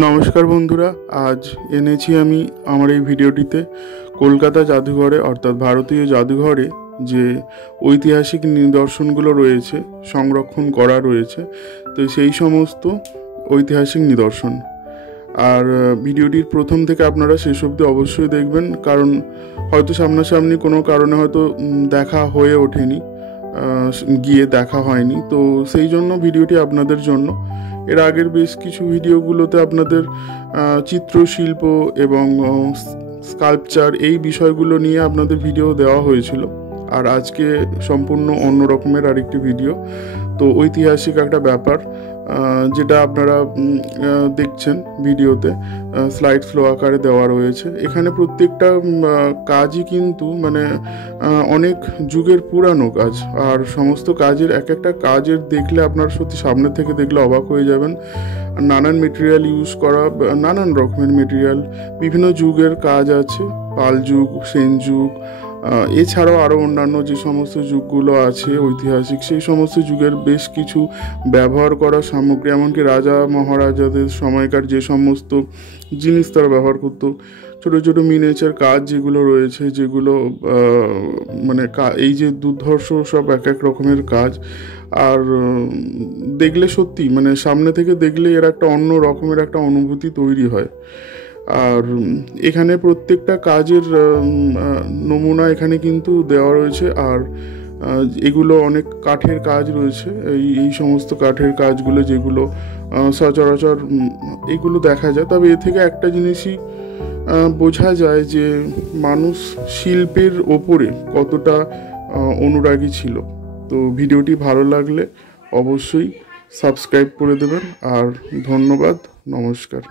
নমস্কার বন্ধুরা, আজ এনেছি আমি আমার এই ভিডিওটিতে কলকাতা জাদুঘরে অর্থাৎ ভারতীয় জাদুঘরে যে ঐতিহাসিক নিদর্শনগুলো রয়েছে, সংরক্ষণ করা রয়েছে, তো সেই সমস্ত ঐতিহাসিক নিদর্শন। আর ভিডিওটির প্রথম থেকে আপনারা শেষ অবধি অবশ্যই দেখবেন, কারণ হয়তো সামনাসামনি কোনো কারণে হয়তো দেখা হয়ে ওঠেনি, গিয়ে দেখা হয়নি, তো সেই জন্য ভিডিওটি আপনাদের জন্য। এর আগের বেশ কিছু ভিডিওগুলোতে আপনাদের চিত্রশিল্প এবং স্কাল্পচার এই বিষয়গুলো নিয়ে আপনাদের ভিডিও দেওয়া হয়েছিল, আর আজকে সম্পূর্ণ অন্য রকমের আরেকটি ভিডিও। তো ঐতিহাসিক একটা ব্যাপার যেটা আপনারা দেখছেন ভিডিওতে স্লাইড ফ্লো আকারে দেওয়া রয়েছে। এখানে প্রত্যেকটা কাজই কিন্তু অনেক যুগের পুরানো কাজ, আর সমস্ত কাজের এক একটা কাজের দেখলে আপনারা সত্যি সামনে থেকে দেখলে অবাক হয়ে যাবেন। নানান মেটেরিয়াল ইউজ করা, নানান রকমের মেটেরিয়াল, বিভিন্ন যুগের কাজ আছে, পাল যুগ, সেন যুগ, এছাড়াও আরও অন্যান্য যে সমস্ত যুগগুলো আছে ঐতিহাসিক, সেই সমস্ত যুগের বেশ কিছু ব্যবহার করা সামগ্রী, এমনকি রাজা মহারাজাদের সময়কার যে সমস্ত জিনিস তারা ব্যবহার করতো, ছোটো ছোটো মিনিয়েচার কাজ যেগুলো রয়েছে, যেগুলো এই যে দুর্ধর্ষ সব এক এক রকমের কাজ। আর দেখলে সত্যি সামনে থেকে দেখলে এর একটা অন্য রকমের একটা অনুভূতি তৈরি হয়। আর এখানে প্রত্যেকটা কাজের নমুনা এখানে কিন্তু দেওয়া রয়েছে, আর এগুলো অনেক কাঠের কাজ রয়েছে। এই সমস্ত কাঠের কাজগুলো যেগুলো সচরাচর এগুলো দেখা যায়, তবে এ থেকে একটা জিনিসই বোঝা যায় যে মানুষ শিল্পের ওপরে কতটা অনুরাগী ছিল। তো ভিডিওটি ভালো লাগলে অবশ্যই সাবস্ক্রাইব করে দেবেন, আর ধন্যবাদ, নমস্কার।